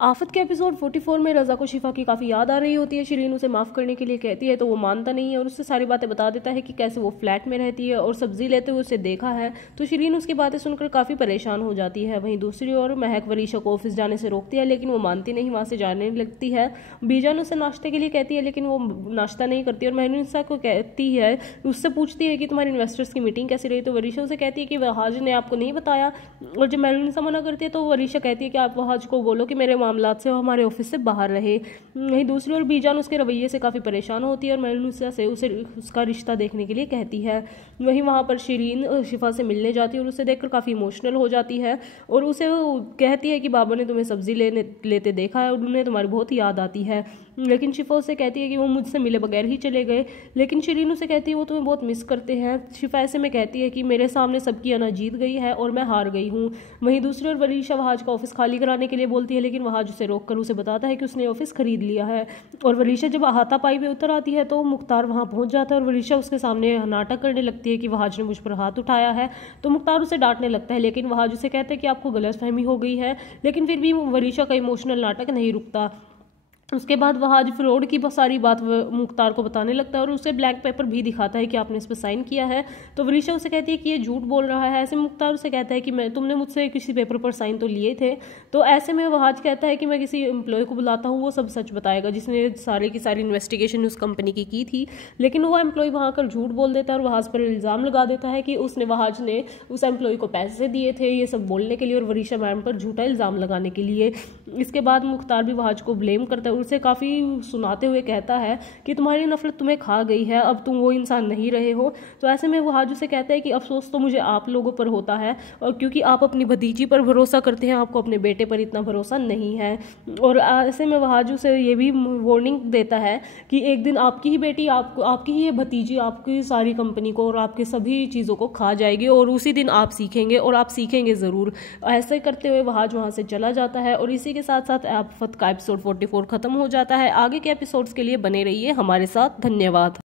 आफत के एपिसोड 44 में रज़ा को शिफा की काफ़ी याद आ रही होती है। शिरीन उसे माफ़ करने के लिए कहती है तो वो मानता नहीं है और उससे सारी बातें बता देता है कि कैसे वो फ्लैट में रहती है और सब्जी लेते हुए उसे देखा है। तो शिरीन उसकी बातें सुनकर काफ़ी परेशान हो जाती है। वहीं दूसरी ओर महक वरीशा को ऑफिस जाने से रोकती है लेकिन वो मानती नहीं, वहाँ से जाने लगती है। बीजान उसे नाश्ते के लिए कहती है लेकिन वो नाश्ता नहीं करती और मेहनुसा को कहती है, उससे पूछती है कि तुम्हारी इन्वेस्टर्स की मीटिंग कैसी रही। तो वरीशा उसे कहती है कि वहाज ने आपको नहीं बताया और जब मेहनुसा मना करती है तो वरीशा कहती है कि आप वहाज को बोलो कि मेरे मामलात से हमारे ऑफिस से बाहर रहे। वहीं दूसरी ओर बीजान उसके रवैये से काफ़ी परेशान होती है और मेहनुसा से उसे उसका रिश्ता देखने के लिए कहती है। वहीं वहाँ पर शिरीन शिफा से मिलने जाती है और उसे देखकर काफ़ी इमोशनल हो जाती है और उसे कहती है कि बाबा ने तुम्हें सब्जी लेते देखा है और उन्हें तुम्हारी बहुत याद आती है। लेकिन शिफा उसे कहती है कि वो मुझसे मिले बगैर ही चले गए। लेकिन शिरीन उसे कहती है वो तुम्हें बहुत मिस करते हैं। शिफा ऐसे में कहती है कि मेरे सामने सबकी अना जीत गई है और मैं हार गई हूँ। वहीं दूसरी ओर वरीशा वहाज का ऑफिस खाली कराने के लिए बोलती है लेकिन वहाज उसे रोककर उसे बताता है कि उसने ऑफिस खरीद लिया है। और वरीशा जब हाथापाई पे उतर आती है तो मुख्तार वहां पहुंच जाता है और वरीशा उसके सामने नाटक करने लगती है कि वहाज ने मुझ पर हाथ उठाया है। तो मुख्तार उसे डांटने लगता है लेकिन वहाज उसे कहते हैं कि आपको गलतफहमी हो गई है। लेकिन फिर भी वरीशा का इमोशनल नाटक नहीं रुकता। उसके बाद वहाज फ्रॉड की सारी बात मुख्तार को बताने लगता है और उसे ब्लैक पेपर भी दिखाता है कि आपने इस पर साइन किया है। तो वरीशा उसे कहती है कि ये झूठ बोल रहा है। ऐसे मुख्तार उसे कहता है कि तुमने मुझसे किसी पेपर पर साइन तो लिए थे। तो ऐसे में वहाज कहता है कि मैं किसी एम्प्लॉय को बुलाता हूँ, वो सब सच बताएगा जिसने सारी की सारी इन्वेस्टिगेशन उस कंपनी की थी। लेकिन वो एम्प्लॉय वहाँ कर झूठ बोल देता है और वहाज पर इल्ज़ाम लगा देता है कि वहाज ने उस एम्प्लॉय को पैसे दिए थे ये सब बोलने के लिए और वरीशा मैम पर झूठा इल्ज़ाम लगाने के लिए। इसके बाद मुख्तार भी वहाज को ब्लेम करता है, उसे काफ़ी सुनाते हुए कहता है कि तुम्हारी नफरत तुम्हें खा गई है, अब तुम वो इंसान नहीं रहे हो। तो ऐसे में वहाज उसे कहता है कि अफसोस तो मुझे आप लोगों पर होता है और क्योंकि आप अपनी भतीजी पर भरोसा करते हैं, आपको अपने बेटे पर इतना भरोसा नहीं है। और ऐसे में वहाज उसे ये भी वार्निंग देता है कि एक दिन आपकी ही बेटी, आपकी ही भतीजी आपकी सारी कंपनी को और आपके सभी चीज़ों को खा जाएगी और उसी दिन आप सीखेंगे और आप सीखेंगे ज़रूर। ऐसे करते हुए वहाज वहाँ से चला जाता है और इसी के साथ साथ आफत का एपिसोड 44 खत्म हो जाता है। आगे के एपिसोड्स के लिए बने रहिए हमारे साथ। धन्यवाद।